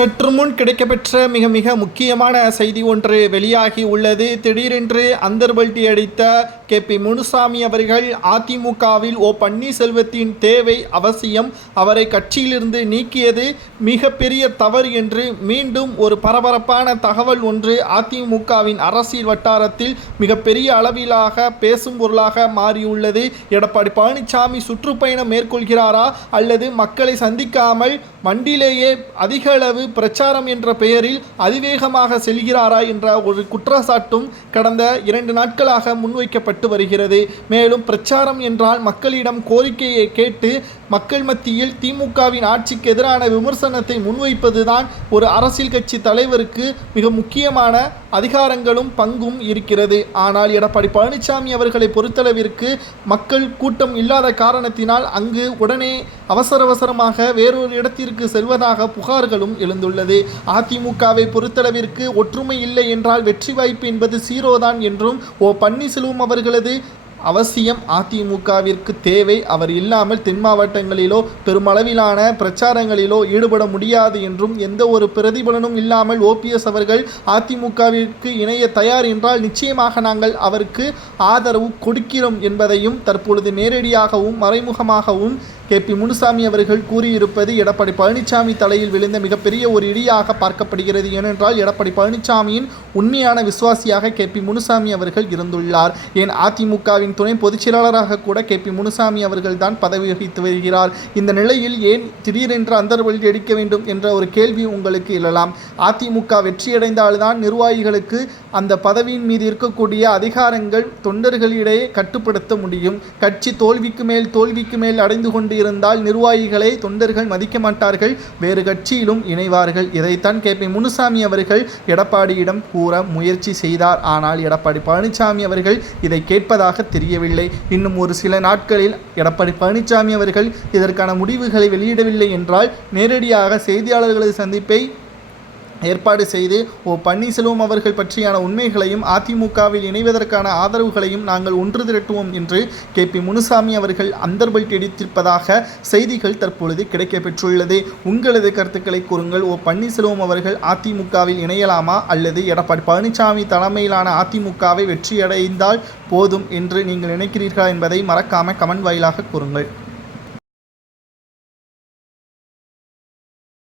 சற்று முன் கிடைக்கப்பெற்ற மிக மிக முக்கியமான செய்தி ஒன்று வெளியாகி உள்ளது. திடீரென்று அந்தர்பல்டி அடித்த கே. பி. முனுசாமி அவர்கள் அதிமுகவில் ஓ. பன்னீர்செல்வத்தின் தேவை அவசியம் அவரை கட்சியிலிருந்து நீக்கியது மிகப்பெரிய தவறு என்று மீண்டும் ஒரு பரபரப்பான தகவல் ஒன்று அதிமுகவின் அரசியல் வட்டாரத்தில் மிகப்பெரிய அளவிலாக பேசும் பொருளாக மாறியுள்ளது. எடப்பாடி பழனிசாமி சுற்றுப்பயணம் மேற்கொள்கிறாரா அல்லது மக்களை சந்திக்காமல் வண்டியிலேயே அதிக அளவு பிரச்சாரம் என்ற பெயரில் அதிவேகமாக செல்கிறாரா என்ற ஒரு குற்றச்சாட்டும் கடந்த இரண்டு நாட்களாக முன்வைக்கப்பட்டு வருகிறது. மேலும் பிரச்சாரம் என்றால் மக்களிடம் கோரிக்கையை கேட்டு மக்கள் மத்தியில் திமுகவின் ஆட்சிக்கு எதிரான விமர்சனத்தை முன்வைப்பதுதான் ஒரு அரசியல் கட்சி தலைவருக்கு மிக முக்கியமான அதிகாரங்களும் பங்கும் இருக்கிறது. ஆனால் எடப்பாடி பழனிசாமி அவர்களை பொறுத்தளவிற்கு மக்கள் கூட்டம் இல்லாத காரணத்தினால் அங்கு உடனே அவசர அவசரமாக வேறொரு இடத்திற்கு செல்வதாக புகார்களும் எழுந்துள்ளது. அதிமுகவை பொறுத்தளவிற்கு ஒற்றுமை இல்லை என்றால் வெற்றி வாய்ப்பு என்பது சீரோதான் என்றும் ஓ பன்னீர்செல்வம் அவர்களது அவசியம் அதிமுகவிற்கு தேவை. அவர் இல்லாமல் தென் மாவட்டங்களிலோ பெருமளவிலான பிரச்சாரங்களிலோ ஈடுபட முடியாது என்றும் எந்த ஒரு பிரதிபலனும் இல்லாமல் ஓபிஎஸ் அவர்கள் அதிமுகவிற்கு இணைய தயார் என்றால் நிச்சயமாக நாங்கள் அவருக்கு ஆதரவு கொடுக்கிறோம் என்பதையும் தற்பொழுது நேரடியாகவும் மறைமுகமாகவும் கே பி முனுசாமி அவர்கள் கூறியிருப்பது எடப்பாடி பழனிசாமி தலையில் விழுந்த மிகப்பெரிய ஒரு இடியாக பார்க்கப்படுகிறது ஏனென்றால் எடப்பாடி பழனிசாமியின் உண்மையான விசுவாசியாக கே பி முனுசாமி அவர்கள் இருந்துள்ளார். ஏன் அதிமுகவின் துணை பொதுச்செயலாளராக கூட கே பி முனுசாமி அவர்கள் தான் பதவி வகித்து வருகிறார். இந்த நிலையில் ஏன் திடீரென்று அந்தர்வழி எடுக்க வேண்டும் என்ற ஒரு கேள்வி உங்களுக்கு எழலாம். அதிமுக வெற்றியடைந்தால்தான் நிர்வாகிகளுக்கு அந்த பதவியின் மீது இருக்கக்கூடிய அதிகாரங்கள் தொண்டர்களிடையே கட்டுப்படுத்த முடியும். கட்சி தோல்விக்கு மேல் தோல்விக்கு மேல் அடைந்து கொண்டு இருந்தால் நிர்வாகிகளை தொண்டர்கள் மதிக்க மாட்டார்கள். வேறு கட்சியிலும் இணைவார்கள். இதைத்தான் கே. பி. முனுசாமி அவர்கள் எடப்பாடியிடம் கூற முயற்சி செய்தார். ஆனால் எடப்பாடி பழனிசாமி அவர்கள் இதை கேட்பதாக தெரியவில்லை. இன்னும் ஒரு சில நாட்களில் எடப்பாடி பழனிசாமி அவர்கள் இதற்கான முடிவுகளை வெளியிடவில்லை என்றால் நேரடியாக செய்தியாளர்களது சந்திப்பை ஏற்பாடு செய்து ஓ பன்னீர்செல்வம் அவர்கள் பற்றியான உண்மைகளையும் அதிமுகவில் இணைவதற்கான ஆதரவுகளையும் நாங்கள் ஒன்று திரட்டுவோம் என்று கே. பி. முனுசாமி அவர்கள் அந்தர்பல்ட் எடுத்திருப்பதாக செய்திகள் தற்பொழுது கிடைக்கப்பெற்றுள்ளது. உங்களது கருத்துக்களை கூறுங்கள். ஓ பன்னீர்செல்வம் அவர்கள் அதிமுகவில் இணையலாமா? அல்லது எடப்பாடி பழனிசாமி தலைமையிலான அதிமுகவை வெற்றியடைந்தால் போதும் என்று நீங்கள் நினைக்கிறீர்களா என்பதை மறக்காம கமெண்ட் வாயிலாக கூறுங்கள்.